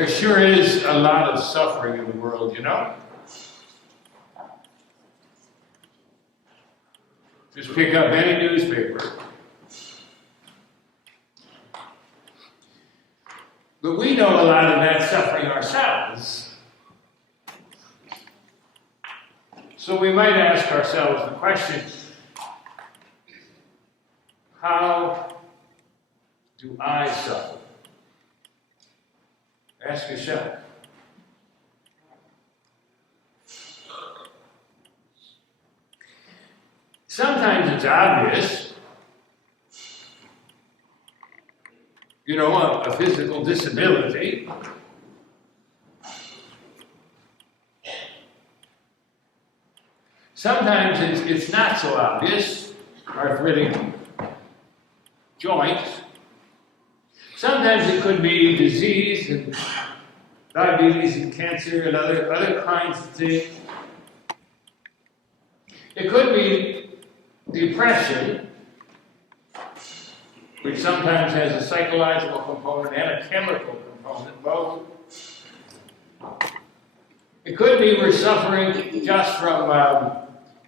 There sure is a lot of suffering in the world, you know? Just pick up any newspaper. But we know a lot of that suffering ourselves. So we might ask ourselves the question, how do I suffer? Ask yourself. Sometimes it's obvious, you know, a physical disability. Sometimes it's not so obvious, arthritic joints. Sometimes it could be disease and diabetes and cancer and other kinds of things. It could be depression, which sometimes has a psychological component and a chemical component, both. It could be we're suffering just from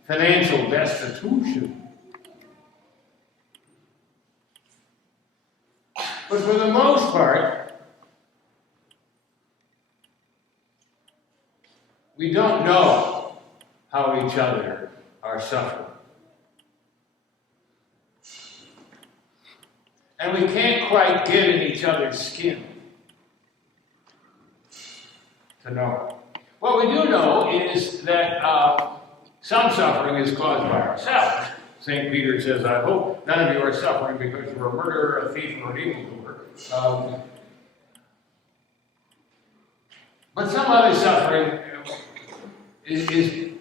financial destitution. But for the most part, we don't know how each other are suffering. And we can't quite get in each other's skin to know. What we do know is that some suffering is caused by ourselves. St. Peter says, I hope none of you are suffering because you're a murderer, a thief, or an evildoer. But some other suffering is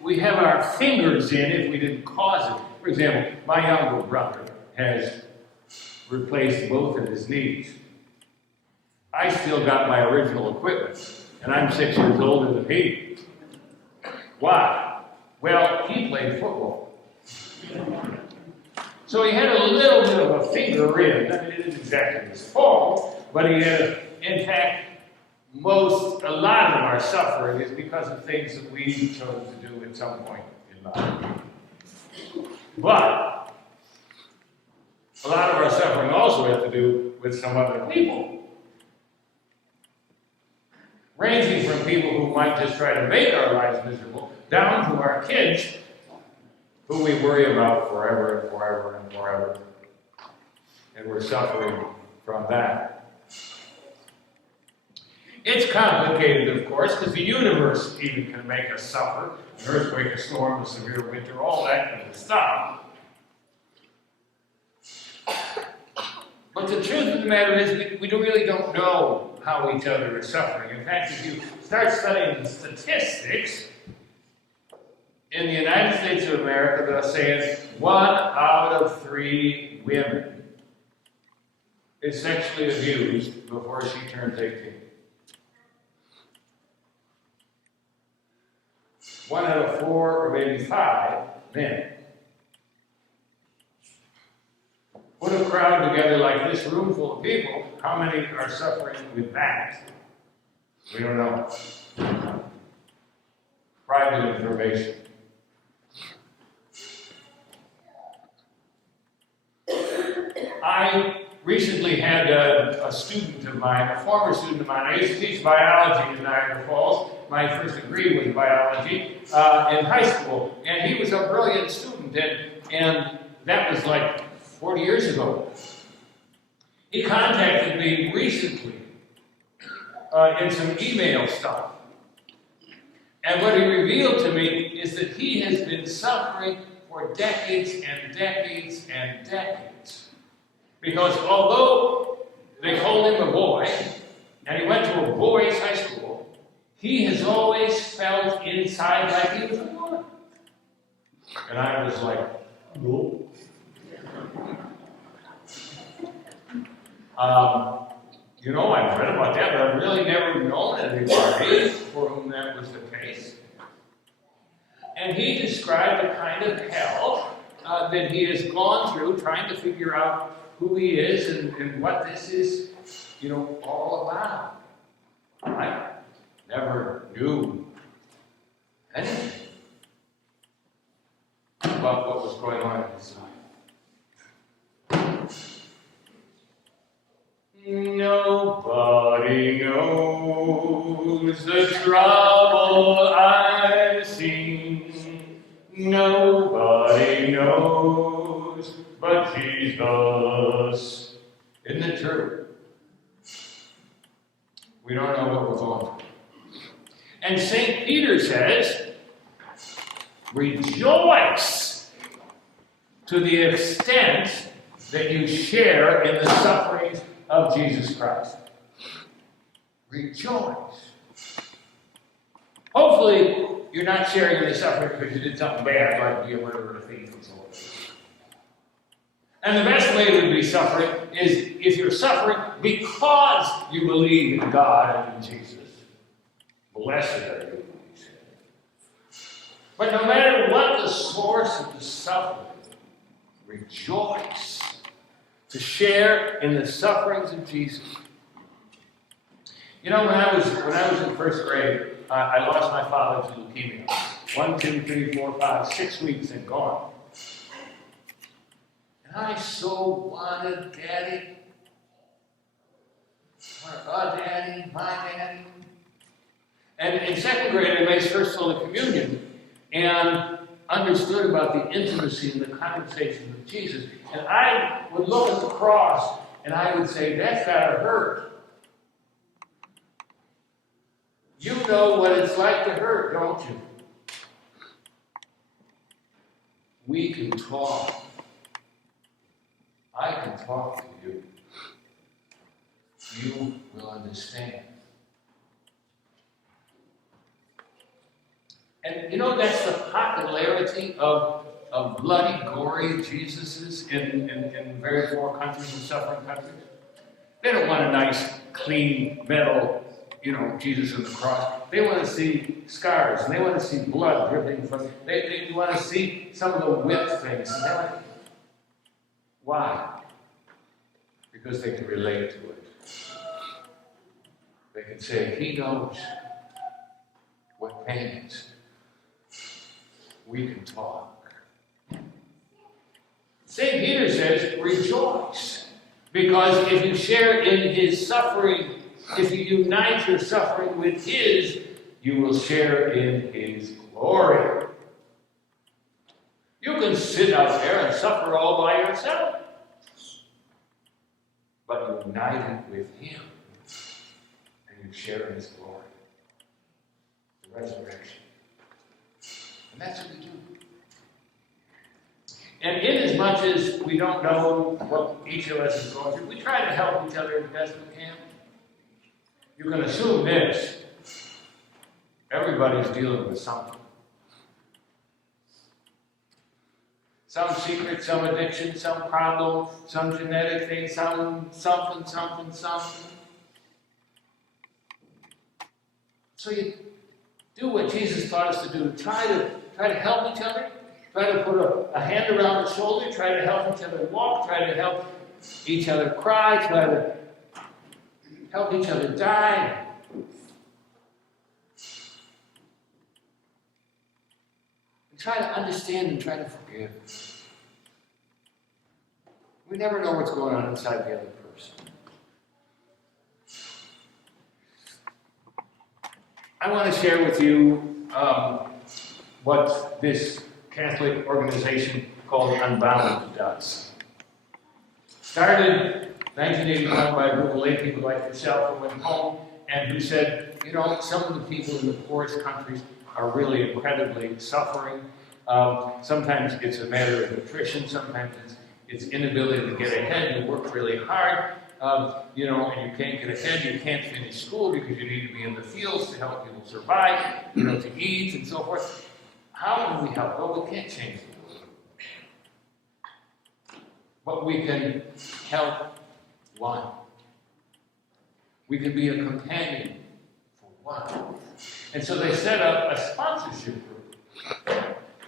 we have our fingers in if we didn't cause it. For example, my younger brother has replaced both of his knees. I still got my original equipment, and I'm 6 years older than he. Why? Well, he played football. So he had a little bit of a finger in. I mean, it isn't exactly his fault, but he had, in fact, a lot of our suffering is because of things that we chose to do at some point in life. But a lot of our suffering also has to do with some other people. Ranging from people who might just try to make our lives miserable, down to our kids, who we worry about forever and forever and forever. And we're suffering from that. It's complicated, of course, because the universe even can make us suffer. An earthquake, a storm, a severe winter, all that kind of stuff. But the truth of the matter is we really don't know how each other is suffering. In fact, if you start studying the statistics, in the United States of America, they're saying 1 out of 3 women is sexually abused before she turns 18. 1 out of 4 or maybe 5 men. Put a crowd together like this room full of people, how many are suffering with that? We don't know. Private information. I recently had a student of mine, a former student of mine. I used to teach biology in Niagara Falls. My first degree was biology in high school. And he was a brilliant student, and that was like 40 years ago. He contacted me recently in some email stuff. And what he revealed to me is that he has been suffering for decades and decades and decades. Because although they called him a boy, and he went to a boys' high school, he has always felt inside like he was a boy. And I was like, no. You know, I've read about that, but I've really never known anybody for whom that was the case. And he described a kind of hell that he has gone through trying to figure out who he is and what this is, you know, all about. I never knew anything about what was going on in his life. Nobody knows the trouble I've seen. Nobody knows but Jesus. Isn't it true? We don't know what we're going through. And St. Peter says, rejoice to the extent that you share in the sufferings of Jesus Christ. Rejoice. Hopefully, you're not sharing in the suffering because you did something bad, like be a murderer, a thief, and so on. And the best way to be suffering is if you're suffering because you believe in God and in Jesus. Blessed are you, he said. But no matter what the source of the suffering, rejoice to share in the sufferings of Jesus. You know, when I was in first grade, I lost my father to leukemia. 1, 2, 3, 4, 5, 6 weeks and gone. And I so wanted Daddy. Daddy, my Daddy. And in second grade, I made first Holy Communion and understood about the intimacy and the conversation with Jesus. And I would look at the cross and I would say, that's gotta hurt. You know what it's like to hurt, don't you? We can talk. I can talk to you. You will understand. And you know, that's the popularity of bloody, gory Jesuses in very poor countries and suffering countries. They don't want a nice, clean, metal, Jesus on the cross. They want to see scars, and they want to see blood dripping from. They want to see some of the whipped things. And why? Because they can relate to it. They can say, he knows what pain is. We can talk. St. Peter says, rejoice. Because if you share in his suffering, if you unite your suffering with his, you will share in his glory. You can sit out there and suffer all by yourself. But united with him, and you share in his glory. The resurrection. And that's what we do. And inasmuch as we don't know what each of us is going through, we try to help each other as best we can. You can assume this. Everybody's dealing with something. Some secret, some addiction, some problem, some genetic thing, something. So you do what Jesus taught us to do. Try to help each other. Try to put a hand around the shoulder. Try to help each other walk. Try to help each other cry. Try to help each other die. And try to understand and try to forgive. We never know what's going on inside the other person. I want to share with you what this Catholic organization called Unbound does. Started 1981 by a group of lay people like yourself who went home and who said, some of the people in the poorest countries are really incredibly suffering. Sometimes it's a matter of nutrition, sometimes it's inability to get ahead. You work really hard, and you can't get ahead. You can't finish school because you need to be in the fields to help people survive, to eat and so forth. How do we help? Well, we can't change the world. But we can help one. We can be a companion for one. And so they set up a sponsorship group.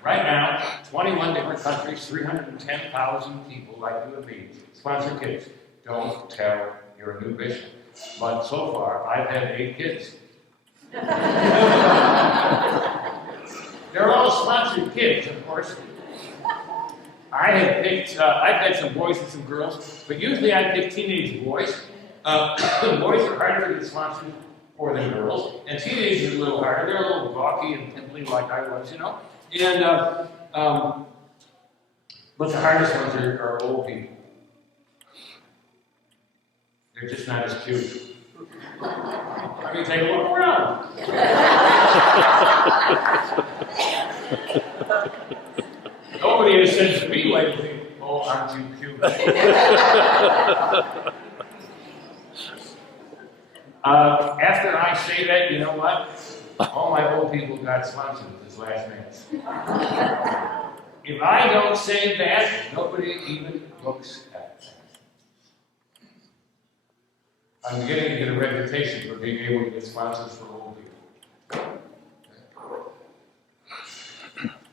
Right now, 21 different countries, 310,000 people like you and me sponsor kids. Don't tell your new bishop. but so far I've had 8 kids. They're all sponsored kids, of course. I've had some boys and some girls, but usually I pick teenage boys. The boys are harder to get sponsored for than girls, and teenagers are a little harder. They're a little gawky and pimply like I was, you know. But the hardest ones are old people. They're just not as cute. I mean, take a look around. Nobody has said to me lately, "Oh, aren't you cute?" After I say that, you know what? All my old people got sponsored with this last dance. If I don't say that, nobody even looks at that. I'm beginning to get a reputation for being able to get sponsors for old people.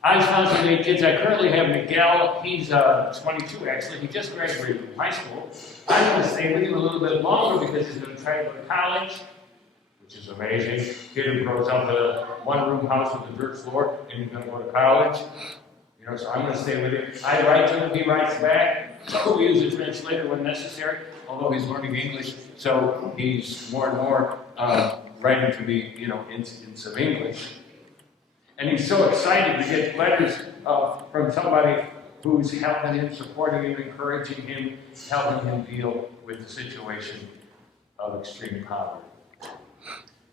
I sponsored 8 kids. I currently have Miguel. He's 22 actually. He just graduated from high school. I'm going to stay with him a little bit longer because he's going to try to go to college, which is amazing. Kid who grows up in a one-room house with a dirt floor and he's going to go to college. You know, so I'm going to stay with him. I write to him, he writes back. So we use a translator when necessary, although he's learning English, so he's more and more writing to me, you know, in some English. And he's so excited to get letters from somebody who's helping him, supporting him, encouraging him, helping him deal with the situation of extreme poverty.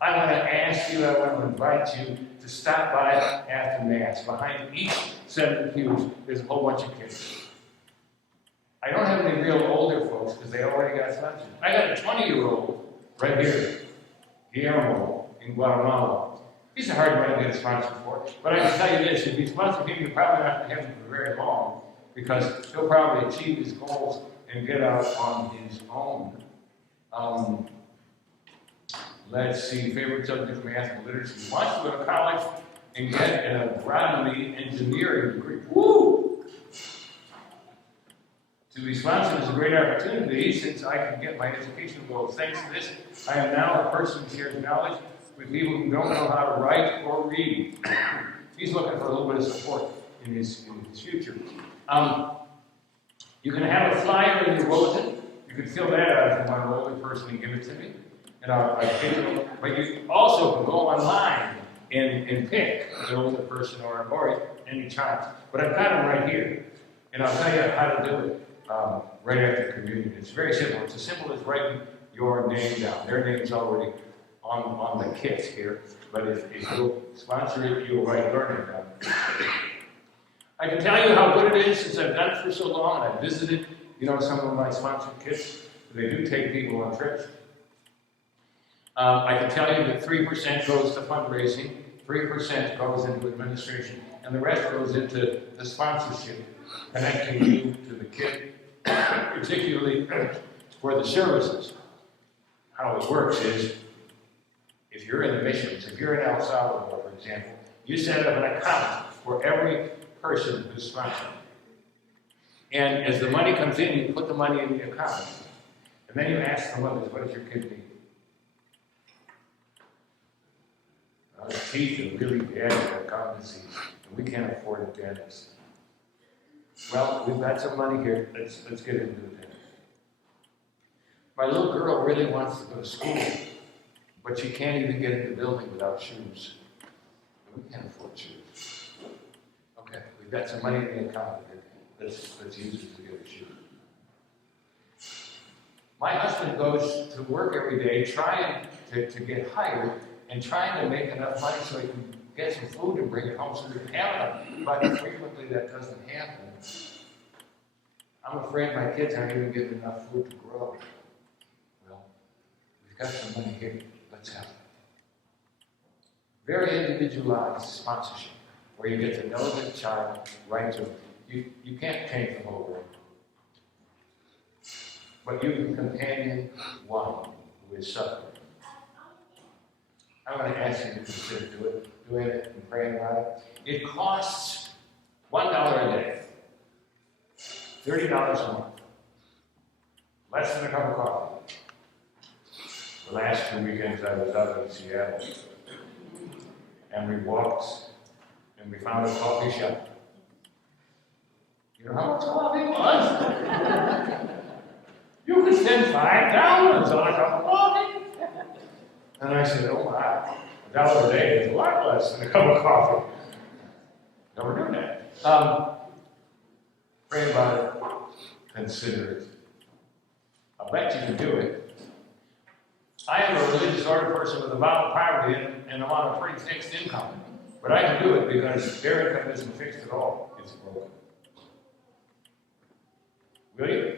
I want to ask you, I want to invite you to stop by after Mass. Behind each set of pews, there's a whole bunch of kids. I don't have any real older folks because they already got sponsored. I got a 20-year-old right here, Guillermo, in Guatemala. He's a hard one to get a sponsor for. But I can tell you this, if you sponsor him, you're probably not going to have him for very long because he'll probably achieve his goals and get out on his own. Let's see, favorite subject, math and literacy. He wants to go to college and get an agronomy engineering degree. Woo! To be sponsored is a great opportunity since I can get my educational goals. Thanks to this, I am now a person who shares knowledge with people who don't know how to write or read. He's looking for a little bit of support in his future. You can have a flyer in your bulletin. You can fill that out if you want an older person and give it to me. And but you also can go online and pick an older person or any child. But I've got them right here. And I'll tell you how to do it right after communion. It's very simple. It's as simple as writing your name down. Their name's already on the kit here. But if you'll sponsor it, you'll write your name down. I can tell you how good it is since I've done it for so long and I've visited, you know, some of my sponsored kits. They do take people on trips. I can tell you that 3% goes to fundraising, 3% goes into administration, and the rest goes into the sponsorship, connecting you to the kit, particularly for the services. How it works is, if you're in the missions, if you're in El Salvador, for example, you set up an account for every person who's sponsored. And as the money comes in, you put the money in the account. And then you ask the mothers, what does your kid need? His teeth are really bad with gum disease, and we can't afford a dentist. Well, we've got some money here. Let's get into the dentist. My little girl really wants to go to school, but she can't even get in the building without shoes. And we can't afford shoes. Okay, we've got some money in the account. Let's use it to get her shoes. My husband goes to work every day trying to get hired and trying to make enough money so he can get some food and bring it home so we can have enough. But frequently that doesn't happen. I'm afraid my kids aren't even getting enough food to grow. Well, we've got some money here. Let's have it. Very individualized sponsorship, where you get to know the child right to them. You can't change the whole world. But you can companion one who is suffering. I want to ask you to consider doing it and praying about it. It costs $1 a day, $30 a month, less than a cup of coffee. The last 2 weekends I was up in Seattle. And we walked and we found a coffee shop. You know how much coffee was? You could spend $5 on a cup of coffee. And I said, oh my, $1 a day is a lot less than a cup of coffee. Never do that. Pray about it. Consider it. I'll bet you can do it. I am a religious order person with a violent poverty and I'm on a pretty fixed income. But I can do it because their income isn't fixed at all. It's broken. Will you?